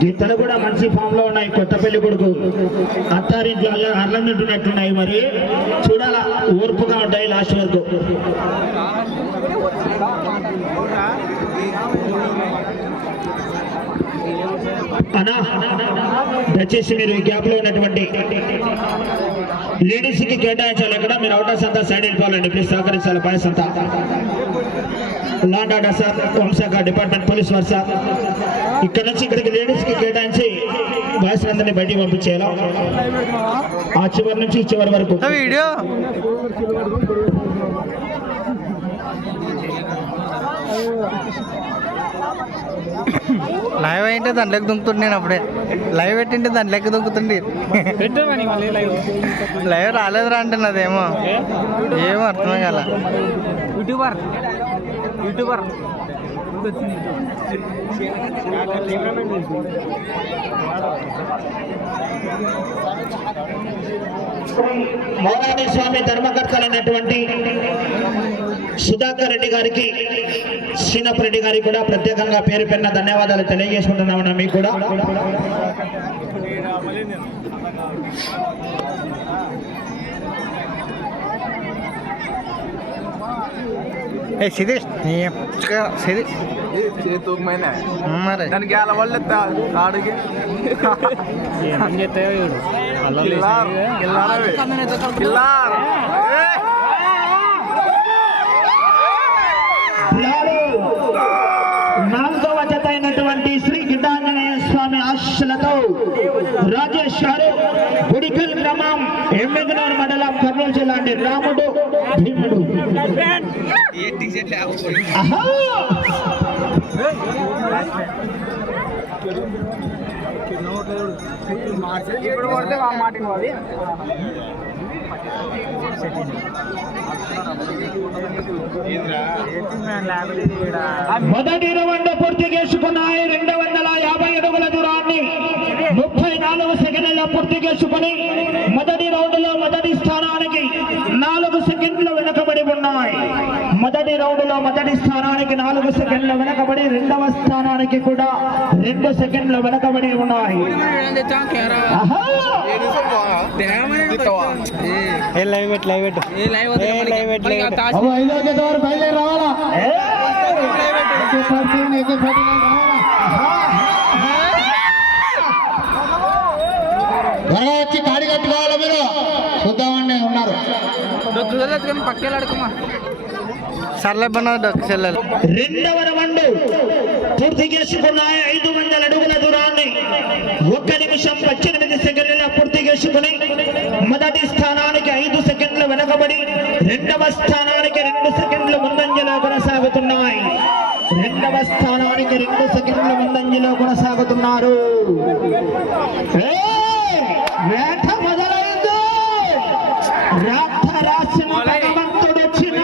గిత్తలు కూడా మంచి ఫామ్ లో ఉన్నాయి. కొత్త పెళ్లి కొడుకు అత్తారింట్లో అర్లంటున్నట్టున్నాయి. మరి చూడాలా, ఓర్పుగా ఉంటాయి లాస్ట్ వరకు. అన్నా దయచేసి మీరు ఈ గ్యాప్ లో ఉన్నటువంటి లేడీస్ కి కేటాయించాలి. అక్కడ మీరు అవుటర్స్ అంతా సైడ్ వెళ్ళిపోవాలండి. ప్లీజ్ సహకరించాలి. బాయ్స్ అంతా లాండ్ ఆర్డర్ సార్, హోంశాఖ డిపార్ట్మెంట్ పోలీస్ వారు సార్, ఇక్కడ నుంచి ఇక్కడికి లేడీస్ కి కేటాయించి బాయ్స్ అందరినీ బయటికి పంపించేయాలి. ఆ చివరి నుంచి చివరి వరకు వీడియో లైవ్ అయితే దాంట్లోకి దుంకుతుంది. నేను అప్పుడే లైవ్ పెట్టింటే దాంట్లోకి దుంకుతుంది. లైవ్ రాలేదురా అంటున్నది. ఏమో అర్థమే కదా. యూట్యూబర్ మౌలాని స్వామి ధర్మకర్తలైనటువంటి సుధాకర్ రెడ్డి గారికి, శ్రీనప్ రెడ్డి గారికి కూడా ప్రత్యేకంగా పేరు పెన్న ధన్యవాదాలు తెలియజేసుకుంటున్నామన్నా. మీకు కూడా నాలుగవ జత అయినటువంటి శ్రీ గిడ్డాంజనేయ స్వామి ఆశలతో రాజేష్ గారు గుడికల్ గ్రామం ఎమ్మెగనూరు మండలం కర్నూలు జిల్లా అండి. రాముడు భీముడు మొదటి రౌండ్ పూర్తి చేసుకున్నాయి. 250 అడుగుల దూరాన్ని 34 సెకండ్ల పూర్తి చేసుకుని మొదటి రౌండ్ లో మొదటి స్థానానికి 4 సెకండ్లు వెనకబడి ఉన్నాయి. మొదటి రౌండ్ లో మొదటి స్థానానికి 4 సెకండ్లు వెనకబడి, రెండవ స్థానానికి కూడా 2 సెకండ్లు వెనకబడి ఉన్నాయి. బయలుదేరి రావాలా? త్వరగా వచ్చి కాడి కట్టుకోవాలి. మీరు చూద్దామండి. ఉన్నారు పక్కేలాడుకోమా సర్లే చెల్లెలు. రెండవ రౌండ్ పూర్తి చేసుకున్నాయి. 500 అడుగుల దూరాన్ని 1 నిమిషం 18 సెకండ్ల పూర్తి చేసుకుని మొదటి స్థానానికి 5 సెకండ్లు వెనకబడి, రెండవ స్థానానికి 2 సెకండ్లు ముందంజలో కొనసాగుతున్నాయి. రెండవ స్థానానికి 2 సెకండ్ల ముందంజలో కొనసాగుతున్నారు. వేట మొదలైంది. రాత్ర రాసిన భగవంతుడు వచ్చిన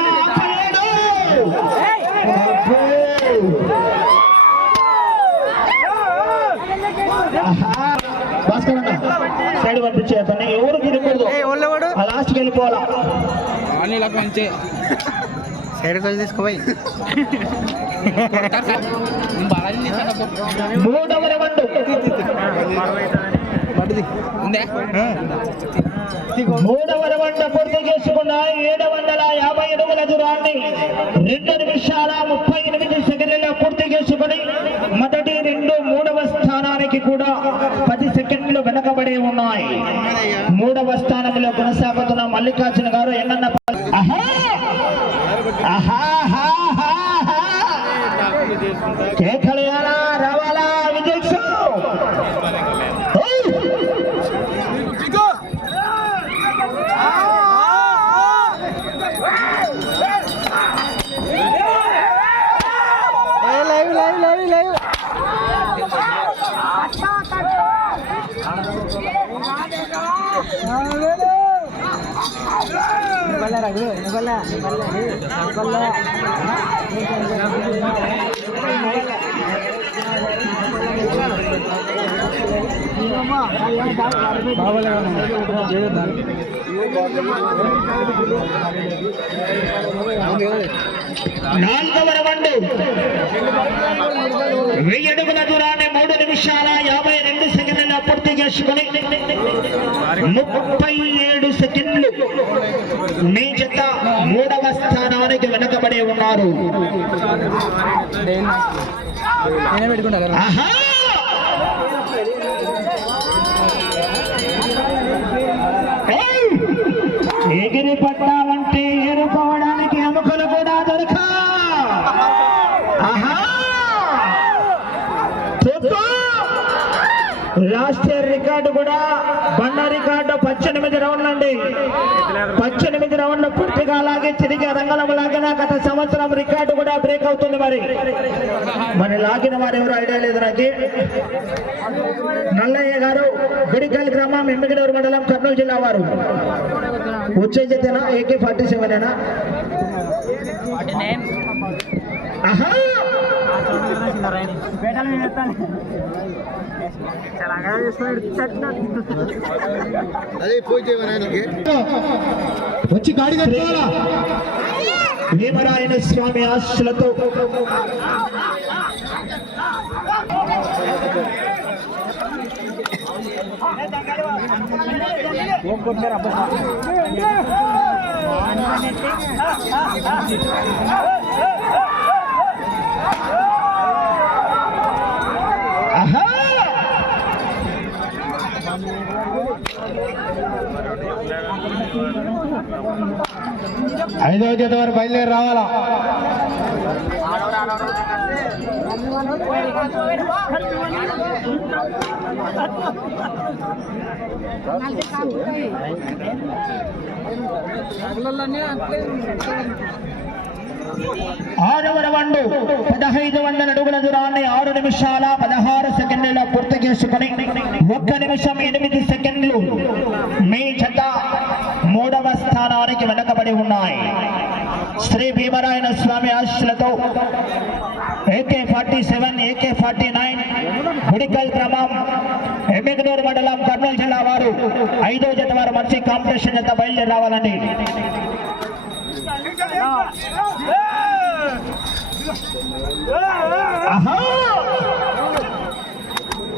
సైడ్ పంపించే పని ఎవరు తిరగకూడదు. లాస్ట్కి వెళ్ళిపోవాలా. సైడ్కి వచ్చి తీసుకోపోయి మూడవ రౌండ్ పూర్తి చేసుకున్నాయి. 750 అడుగుల దూరాన్ని 2 నిమిషాల 38 సెకండ్ల పూర్తి చేసుకుని మొదటి 2, మూడవ స్థానానికి కూడా 10 సెకండ్లు వెనకబడి ఉన్నాయి. మూడవ స్థానంలో కొనసాగుతున్న మల్లికార్జున గారు ఎన్న కేకలేయాలా రావాలా విజయ్ నాలుగవ రౌండ్ 1000 అడుగుల దూరాన్ని 3 నిమిషాల 52 సెకండ్ల పూర్తి చేసుకుని 37 సెకండ్లు మీ జత 3వ స్థానానికి వెనకబడి ఉన్నారు. ఆహా ఎగిరి పడ్డావంటే ఏరుకోవడానికి ఎముకలు కూడా దొరక. ఆహా లాస్ట్ ఇయర్ రికార్డు కూడా బండ రికార్డు 18 రౌండ్లు అండి. 18 రౌండ్లు పూర్తిగా అలాగే తిరిగి రంగంలో లాగిన గత సంవత్సరం రికార్డు కూడా బ్రేక్ అవుతుంది. మరి లాగిన వారు ఎవరు ఐడియా లేదు నాకు. నల్లయ్య గారు గుడికల్ గ్రామం ఎమ్మిగనూరు మండలం కర్నూలు జిల్లా వారు. వచ్చే జతేనా AK-47 ఆహా వచ్చి గాడి కట్టుకోవాలా. భీమరాయన స్వామి ఆశలతో ఐదవ జత వారు బయలుదేరి రావాలా. ఆరవ రౌండ్ 1500 అడుగుల దూరాన్ని 6 నిమిషాల 16 సెకండ్ల పూర్తి చేసుకుని 1 నిమిషం 8 సెకండ్లు మీ జత 3వ స్థానానికి వెనకబడి ఉన్నాయి. శ్రీ భీమరాయన స్వామి ఆశీస్సులతో AK-47 AK-49 గుడికల్ గ్రామం ఎమ్మిగనూరు మండలం కర్నూలు జిల్లా వారు 5వ జత వారు మంచి కాంపిటీషన్ జత బయలుదేరి రావాలండి.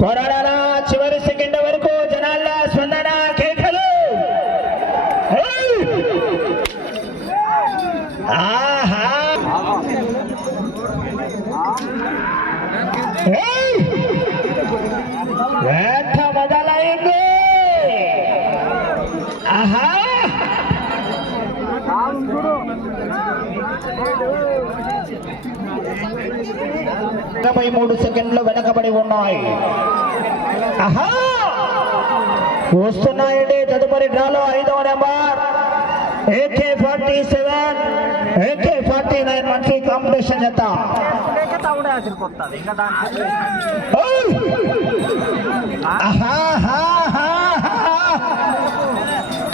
పోరాడాల చివరి సెకండ్ వరకు జనాల స్పందన కేకలు. ఆహా వేట మొదలైంది. ఆహా 23 సెకండ్లు వెనకబడి ఉన్నాయి. ఆహా వస్తున్నాయండి తదుపరి డ్రాలో 5వ నెంబర్ AK-47 AK-49 మంచి కాంపిటీషన్ జత.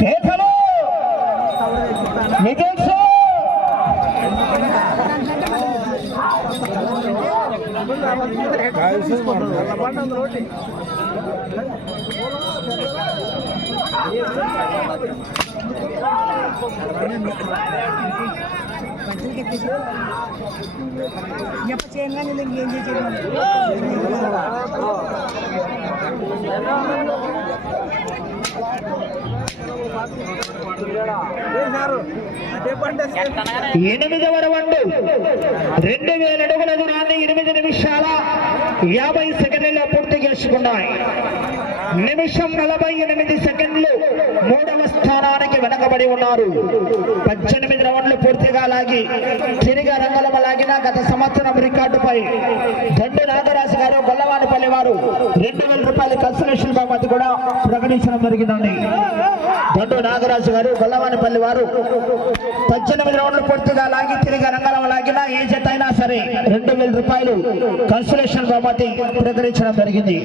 కేకలు వికెట్స్ ఎనిమిదవ రౌండ్ 2000 అడుగుల దూరాన్ని 8 నిమిషాల 50 సెకండ్లలో పూర్తి చేసుకున్నాయి. నిమిషం 48 సెకండ్లు 3వ స్థానానికి వెనకబడి ఉన్నారు. 18 రౌండ్లు పూర్తిగా లాగి తిరిగి రంగంలో లాగిన గత సంవత్సరం రికార్డుపై దండు నాగరాజు గారు గొల్లవానిపల్లి వారు 2000 రూపాయల కన్సలేషన్ బహుమతి కూడా ప్రకటించడం జరిగిందండి. దండు నాగరాజు గారు గొల్లవానిపల్లి వారు 18 రౌండ్లు పూర్తిగా లాగి తిరిగి రంగంలో లాగిన ఏ జత అయినా సరే 2000 రూపాయలు కన్సలేషన్ బహుమతి ప్రకటించడం జరిగింది.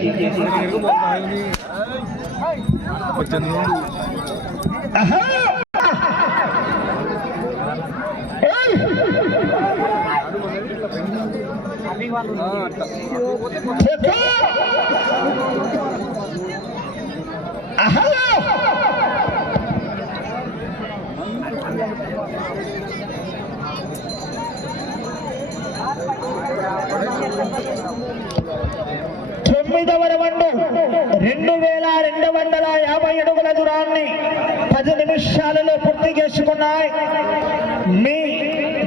తొమ్మిదవ రౌండ్ 2250 అడుగుల దూరాన్ని 10 నిమిషాలలో పూర్తి చేసుకున్నాయి. మీ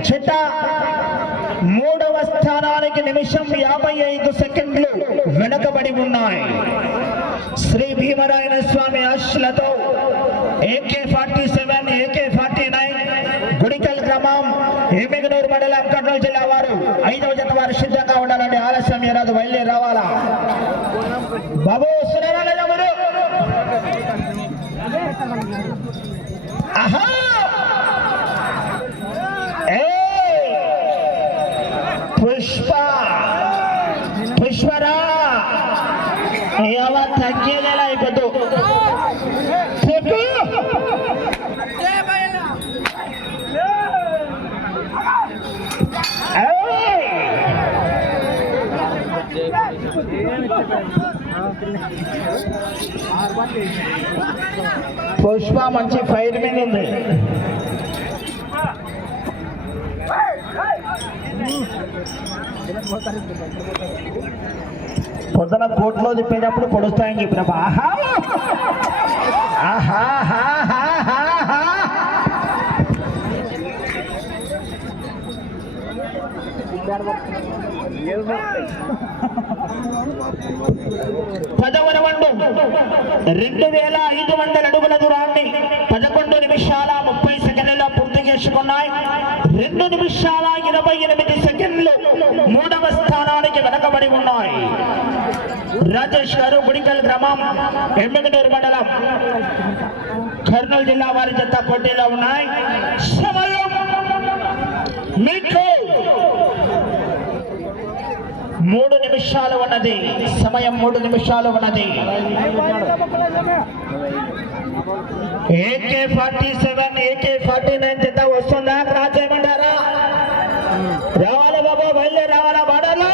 జత మూడవ స్థానానికి నిమిషం 55 సెకండ్లు వెనకబడి ఉన్నాయి. శ్రీ భీమరాయణ స్వామి ఆశలతో AK-47 AK-49 గుడికల్ గ్రామం ఎమ్మిగనూరు మండలం కర్నూలు జిల్లా వారు 5వ జత వారు సిద్ధంగా ఉండాలండి. ఆలస్యం ఏరాదు, బయలుదేరి రావాలా బాబు. వస్తున్నారా లేదా మీరు? ఆహా పుష్పరా ఎవరు తగ్గేదేలా అయిపోతూ పుష్ప మంచి ఫైర్ మీద ఉంది. పొద్దున కోట్లో తిప్పేటప్పుడు పొడుస్తాయని చెప్పినప్ప. ఆహా పదవ రౌండ్ 2500 అడుగుల దూరాన్ని 11 నిమిషాల 30 సెకండ్లలో పూర్తి చేసుకున్నాయి. 2 నిమిషాల 28 సెకండ్లు మూడవ స్థానానికి వెనకబడి ఉన్నాయి. రాజేష్ గారు గుడికల్ గ్రామం ఎమ్మిగనూరు మండలం కర్నూలు జిల్లా వారి జత పోటీలో ఉన్నాయి. సమయం మీకు 3 నిమిషాలు ఉన్నది. సమయం 3 నిమిషాలు ఉన్నది. AK-47 AK-49 జత వస్తుందా? క్రాస్ చేయమంటారా? రావాలా బాబా, బయలుదేరి రావాలా? బాడలో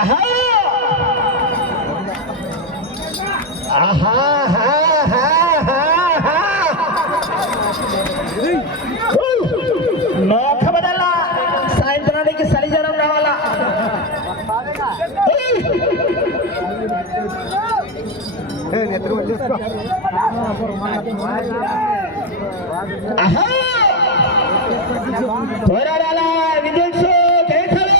ఆహా నోక బదల్లా, సాయంత్రానికి సరిజనం రావాలా? పోరాడాలా విజిల్స్ కేకలు.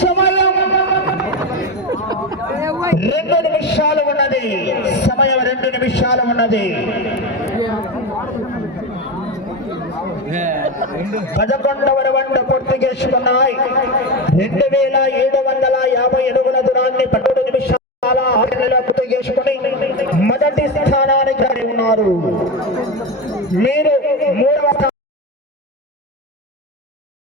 సమయం 2 నిమిషాలు ఉన్నది. సమయం 2 నిమిషాలు ఉన్నది. 11వ రౌండ్ పూర్తి చేసుకున్నాయి. 2750 అడుగుల దూరాన్ని 12 నిమిషాల 6 పూర్తి చేసుకుని మొదటి స్థానానికి ఉన్నారు. మీరు 3వ